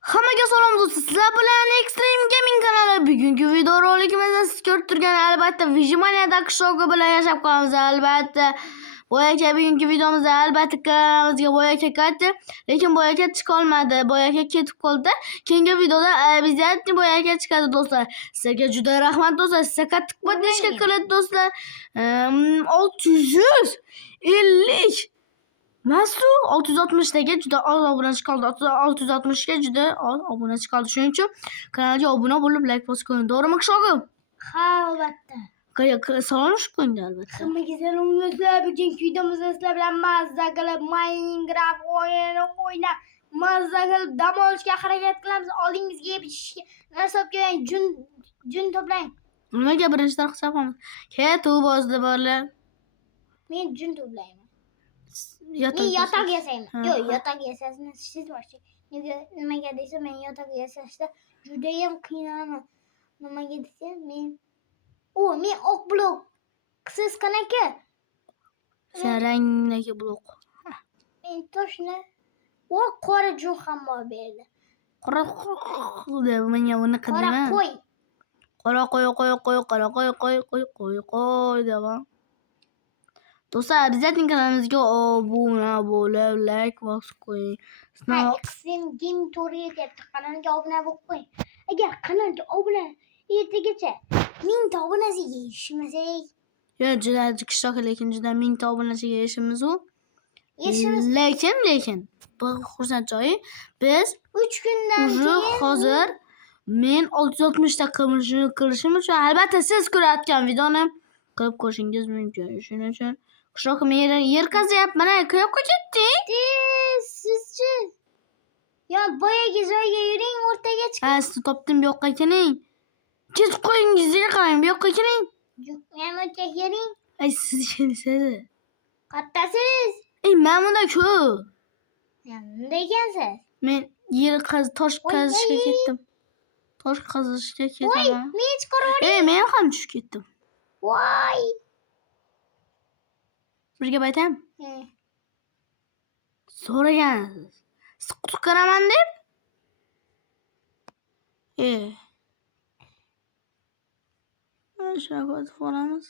Hammaga salom do'stlar. Sizlar bilan Extreme Gaming kanali. Bugungi videorolikimizda siz ko'rib turgan albatta Vijimaniyada qishlog'i bilan yashab qolamiz. Albatta boyaka bugungi videomizda albatta kanalimizga boyaka qaytdi, lekin boyaka chiqa olmadi. Boyaka ketib qoldi. Keyingi videoda обязательно boyaka chiqadi do'stlar. Sizlarga juda rahmat do'stlar. Sizga qattiq podpishka qiladi do'stlar. 650 Masu 660'dagi juda oz obunachi qoldi. 660 ga juda oz obunachi qoldi. Shuning uchun kanalga obuna bo'lib, like bosib qo'ying. To'g'rimi qishog'im? Ha, albatta. Salom qo'ying albatta. Hammaga salom do'stlar. Bugungi videomizda sizlar bilan mazza qilib Minecraft o'yinini o'ynab, mazza qilib dam olishga harakat qilamiz. Oldingizga yeb ichishga narsa olib keling, jun to'plang. Nimaga birinchidan hisoblaymiz? Ketu bozdi bolalar. Men jun to'playman. Men Yotoq yotoq yasayman. Yo'q, yotoq yasashni siz boshqa. Nimaga desa, men yotoq yasashda juda ham qiynalaman. Nimaga desa, men oq blok. Siz qanaqa? Sarangdagi blok. Men toshni qora jun ham bor berdi. Qora deb menga buni qildim. Qora qo'y. Qo'y devam. Do'stlar, обязательно kanalimizga obuna bo'lib, like bosib qo'ying. Extreme Game Tutorial deb kanalga obuna bo'lib qo'ying. Agar kanalga obuna ertagacha 1000 ta obunachiga erishmasak, Juda qishloq, lekin juda 1000 ta obunachiga erishamiz u. erishamiz. Lekin bir xursand joyi, biz 3 kundan keyin hozir men 660 ta qilishim uchun albatta siz ko'rayotgan videoni qilib ko'rishingiz mumkin. Shuning uchun qishloq yer qazyapman. Qayoqqa ketding? Sizchi? Yo, boyagi joyga yuring, o'rtaga chiqing. Ha, sizni topdim, bu yoqqa keling. Ketib qo'yingizga qarang, bu yoqqa keling. Men o'rtaga yuring. Ay, siz ishonasiz. Qattasiz? Men bunda-ku. Nima ekansiz? Men tosh qazishga ketdim. Tosh qazishga Voy, ketaman. men chiqaravering. Men ham tushib ketdim. Voy. Bir gap aytaymi? So'ragansiz. Siz qutqaraman deb? Shuna ko'rib qolamiz.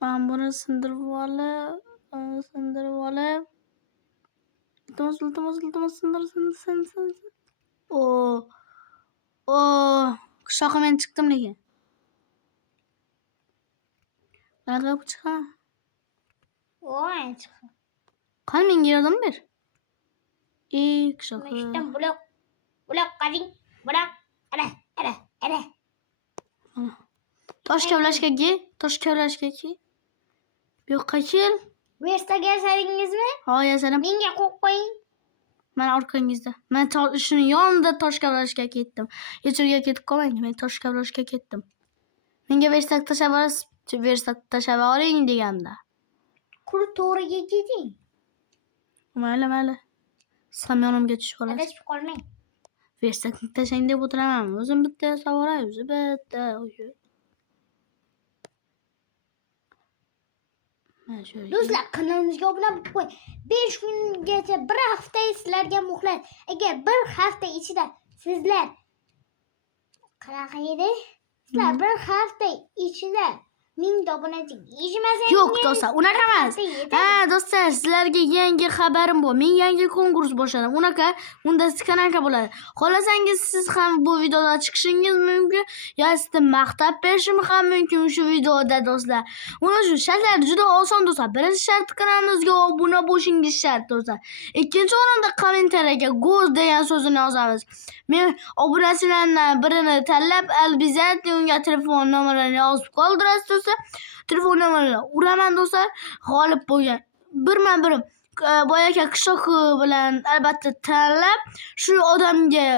Ben bunu sindirib olib. Iltimos sindir. Qishloqqa men chiqdim lekin. Qanaqa chiqaman? Voy, chiqdi. Qani menga yordam ber. Qishloqqa. Ishdan blok qazing. Blok. Ana. Tosh kavlashga ki. Bu yoqqa kel. Verstaga yasadingizmi? Ha, yasadim. Menga qo'yib qo'ying. Men orqangizda. Men shuni yonida tosh kavlashga ketdim. Yechirga ketib qolmang. Men tosh kavlashga ketdim. Menga versak tashlab oling deganda. Qurut to'g'riga keting. Mayli. Siz yonimga tushib olasiz. Adashib qolmang. Versakni tashlang deb o'tiraman. O'zim bitta savoray, o'zi bitta. Do'stlar, kanalimizga obuna bo'lib qo'ying. 5 kungacha, bir hafta sizlarga muhlat. Agar bir hafta ichida sizlar qanaqa edi? Sizlar bir hafta ichida 1000 ta obunachi ishmasangiz. Yo'q do'stlar, unaqa emas. Ha, do'stlar, sizlarga yangi xabarim bor. Men yangi konkurs boshladim. Unda siz qanaqa bo'ladi? Xolasangiz siz ham bu videoda chiqishingiz mumkin, yo sizni maqtab berishim ham mumkin shu videoda do'stlar. Uning uchun shartlar juda oson do'stlar. Birinchi shart kanalimizga obuna bo'lishingiz shart do'stlar. Ikkinchi o'rinda kommentariyaga go'z degan so'zini yozamiz. Men obunachilardan birini tanlab, albatta unga telefon nomerini yozib qoldirasiz do'stlar. Telefon nomerini uraman do'stlar. G'olib bo'lgan birman-birim boyaka qishloq bilan albatta tanlab, shu odamga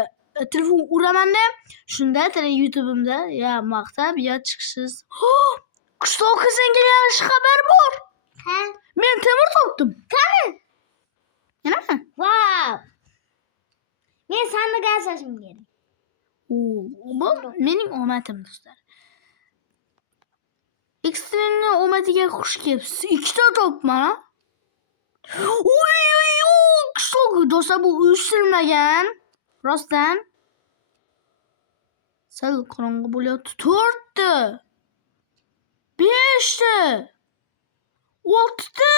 telefon uraman-da, shunda YouTube'imda ya maqtab ya chiqishsiz. Qishloq senga yaxshi xabar bor. Ha? Men temir topdim. Qani? Yana? Wow. Men sandiq yasashim kerak. Bu mening omadim do'stlar. Ekstremni omadiga xush kelibsiz. 2 ta topman. Qishloq do'stlar bu uyushtirilmagan. Rostdan. Sal qorong'i bo'lyapti. 4ta. 5ta. 6ta.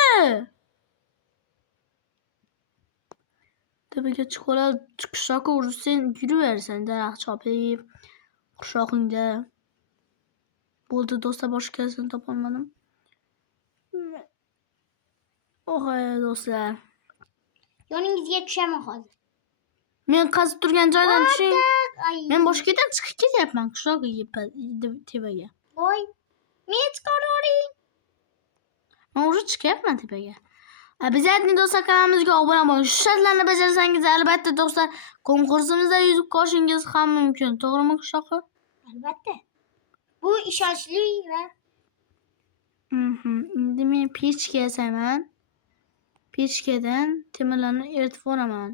Tepaga chiqib qishloqqa urushsang yuraversan daraxt chopib qishloqingda. Bo'ldi do'stlar boshqasini topolmadim. O'g'ay do'stlar. Yoningizga tushaman hozir. Men qazib turgan joydan tushing. Ay. Men boshqadan chiqib ketyapman qishloqqa tepaga. Voy. Meni chiqaravering. Men уже chiqyapman tepaga. Обязательно do'stlar kanalimizga obuna bo'ling. Shu shartlarni bajarsangiz albatta do'stlar konkursimizda yutib qolishingiz ham mumkin. To'g'rimi qishloqqa? Albatta. Bu ishonchli va Endi men pechka yasayman. Pechkadan temirlarni eritib olaman.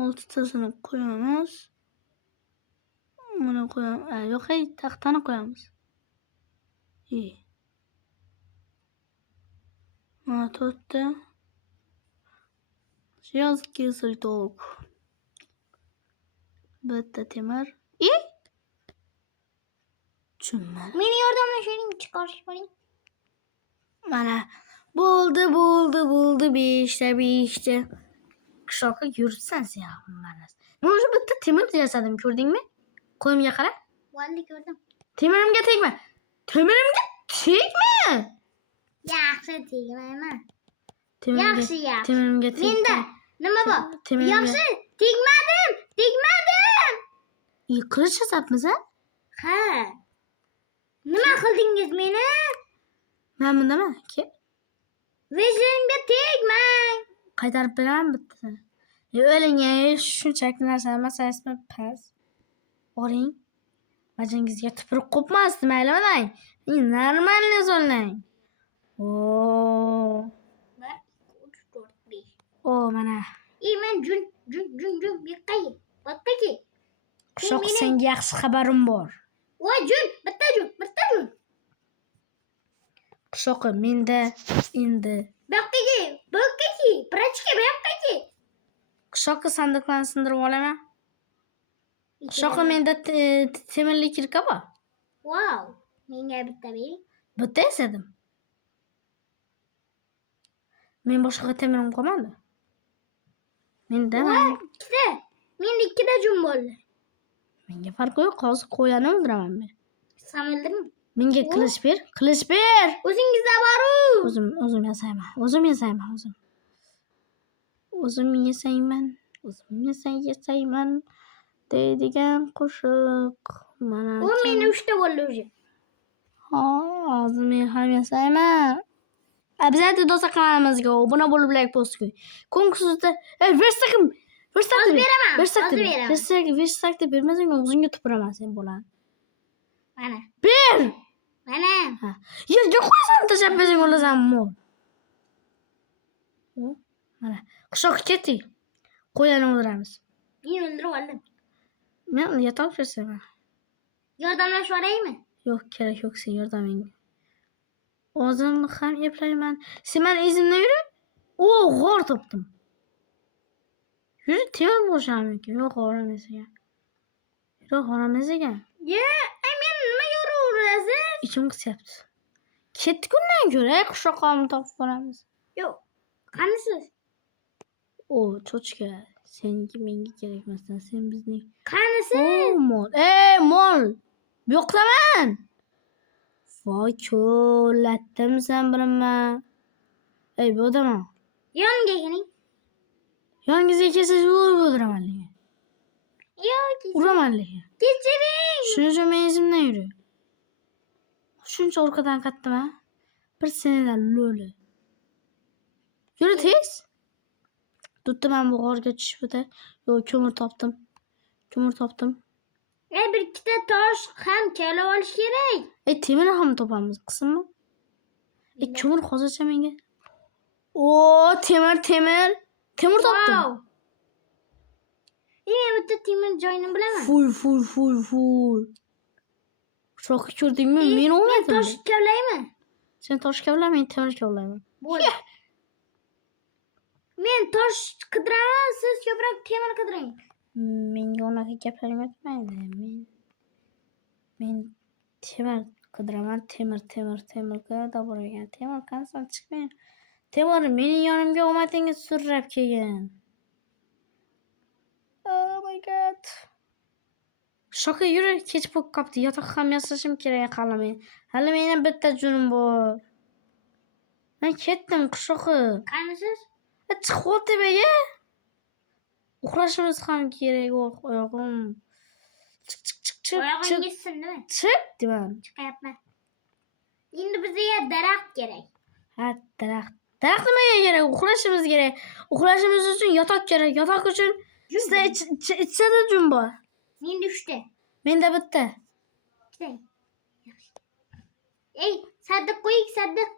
6tasini qo'yamiz. Buni qo'yamiz. Yo'q, taxtani qo'yamiz. Mana 4ta. Железный цветок. Bitta temir. Tushunmadim. meni yordamlashiring, chiqarish bo'ling. Mana bo'ldi. 5ta. Qishloqqa yuribsan sen mana. Men o'sha bitta temir yasadim, ko'rdingmi? Qo'limga qara. Bo'ldi, ko'rdim. Temirimga tegma. Temirimga tegma. Yaxshi tegmayman. Temirimga Yaxshi. Temirimga tegma. Menda nima bor? Temirimga. Yaxshi, tegmadim. Qilich yasabmiz, ha? Ha. Nima qildingiz meni? Men bundaman. Vejimga tegmang. Qaytarib beraman bittasini. O'ylang, shunchaki narsa masalasini pas. Oring. Vajingizga tupurib qo'ymasdi, maylimi dang? Normalniy so'lang. O 1 2 3 4 5. O mana. Men jun yiqqay. Bittaki. Qishloq senga yaxshi xabarim bor. Voy jun, bitta jun. Qishloqqa menda endi. Bittaki. Prachka bittaki. Qishloqqa sandiqlarni sindirib olaman. Qishloqqa menda temirli kirka bor. Wow. Menga bitta bering. Bitta yasadim. Men boshqa temirim qolmadi. Menda ikkita. Menda ikkita jun bo'ldi. Menga farqi yo'q, hozir qo'yani o'ldiraman men. Sam o'ldirmi? Menga qilich ber. O'zingizda boru. O'zim yasayman. O'zim yasayman. Deydigan qo'shiq. Mana. O meni 3ta bo'ldi o'zi. Hozir men ham yasayman. Обязательно do'stlar kanalimizga obuna bo'lib like post qo'ying. Konkursda versakim. Hozir beraman. Versakda bermasang o'zingga tupuraman sen bo'lan. Mana. Ber. Mana. Yerga qo'ysan tashlab bersang olasan mol. Mana. Qishloqqa ketdik. Qo'yani o'ldiramiz. Men o'ldirib oldim. Men yotoq bersaman. Yordamlash boraymi? Yo'q, kerak yo'q sen yordaming. O'zimni ham eplayman. Sen men izimdan yur. G'or topdim. Yuri temir bo'sham ekan. Yo'q, g'oramas ekan. Men nima yo'raverasiz? Ichim qisyapti. Ketdik undan ko'ra qishloqqa topib boramiz. Yo'q. Qanisiz? Cho'chka. Senga menga kerak emasdan sen bizning. Qanisiz? Mol. Mol. Bu yoqdaman. Voy, ko'latdimsan bilaman. Bu odam. Yonga keling. Yongizga kelsangiz o'ldiraman lekin. Yo'q. Uraman lekin. Kechiring. Shuning uchun men izimdan yuri. Shuncha orqadan qaytdim-a. Bir senedan lo'li. Yuri tez. Tutdim men bu g'orga tushib o'tay. Yo'q, ko'mir topdim. Bir ikkita tosh ham kelib olish kerak. Temir ham topamiz, qismi? Ko'mir hozircha menga. Temir topdim. Men bitta temir joyini bilaman. Full. Shoqqa ko'rdingmi? Men o'lmadim. Tosh kavlaymi? Sen tosh kavla, men temir kavlayman. Bo'ldi. Men tosh qidiraman, siz ko'proq temir qidiring. Menga unaqa gaplarni aytmaydi. Men temir qidiraman, temir qilib boragan. Temir qansan chiqmagan. Temir mening yonimga omadingiz surrab kelgan. Oh my god. Shoka yuri, kech bo'lib qopti. Yotoq ham yasashim kerak hali. Hali mening bitta junim bor. Men ketdim qishoqi. Qaynisiz? Chiqib ol tepaga. Uxlashimiz ham kerak, oyog'im. Chiq. Oyog'ingiz sindimi? Chiq deman. Chiqyapman. Endi bizga daraxt kerak. Ha, daraxt. Daraxt nimaga kerak? Uxlashimiz kerak. Uxlashimiz uchun yotoq kerak. Yotoq uchun sizda ichsada jun bor. Menda 3 ta. Menda bitta. Ey, Saddiq qo'ying, Saddiq.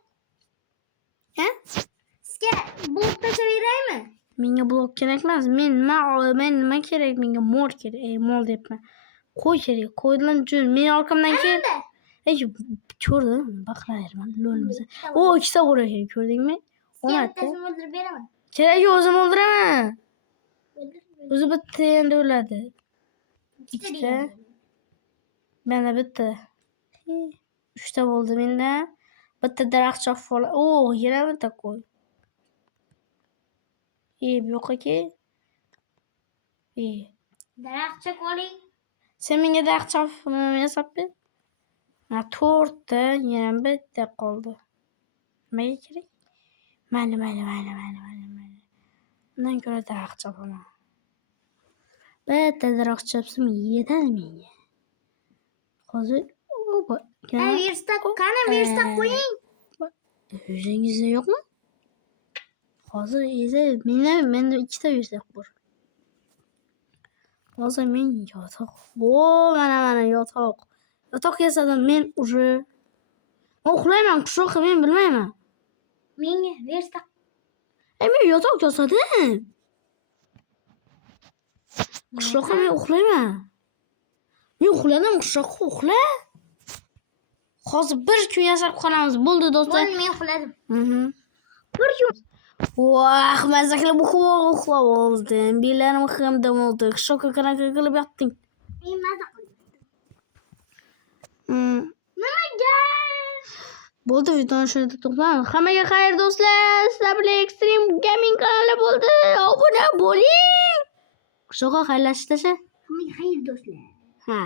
Ha? Sizga blok tashaveraymi? Menga blok kerak emas. Men nima kerak? Menga mol kerak. Mol debman. Qo'y kerak. Qo'ydan jun. Men orqamdan kel. Ko'rding? Baqirayman lo'limiz. O, ikkita qo'ra kerak, ko'rdingmi? O'ynatdi. O'ldirib beraman. Kerak, o'zim o'ldiraman. O'zi bitta endi o'ladi. Ikkita. Menda bitta. 3 ta bo'ldi menda. Bitta daraxt chopib ol. O, yana bitta qo'y. Bu yoqqa Daraxt chop oling. Sen menga daraxt chopib yasab ber. 4 ta, yana bitta qoldi. Nimaga kerak? Mayli. Undan ko'ra daraxt chopaman. Bitta daraxt chopsam yetadi menga. Hozir Verstak qo'ying. O'zingizda yo'qmi? Hozir menda 2 ta versak bor. Hozir men yotoq. Mana yotoq. Yotoq yasadim men уже. Uxlayman, qishoqqa men bilmayman. Menga verstak. Men yotoq yasadim. Qishoqqa men uxlayman. Men uxladim, qishoqqa uxla. Hozir bir kun yashab qolamiz. Bo'ldi do'stlar. Bo'ldi, men uxladim. Bir kun. Voh, mazza qilib uxlab oldim. Bellarim ham dam oldi. Qishoqqa qanaqa qilib yotding? Men mazza qildim. Nimaga? Bo'ldi, videoni shunda to'xtatamiz. Hammaga xayr do'stlar. Sizlar bilan Extreme Gaming kanali bo'ldi. Obuna bo'ling. Qishoqqa xayrlashishda. Hammaga xayr do'stlar. Ha.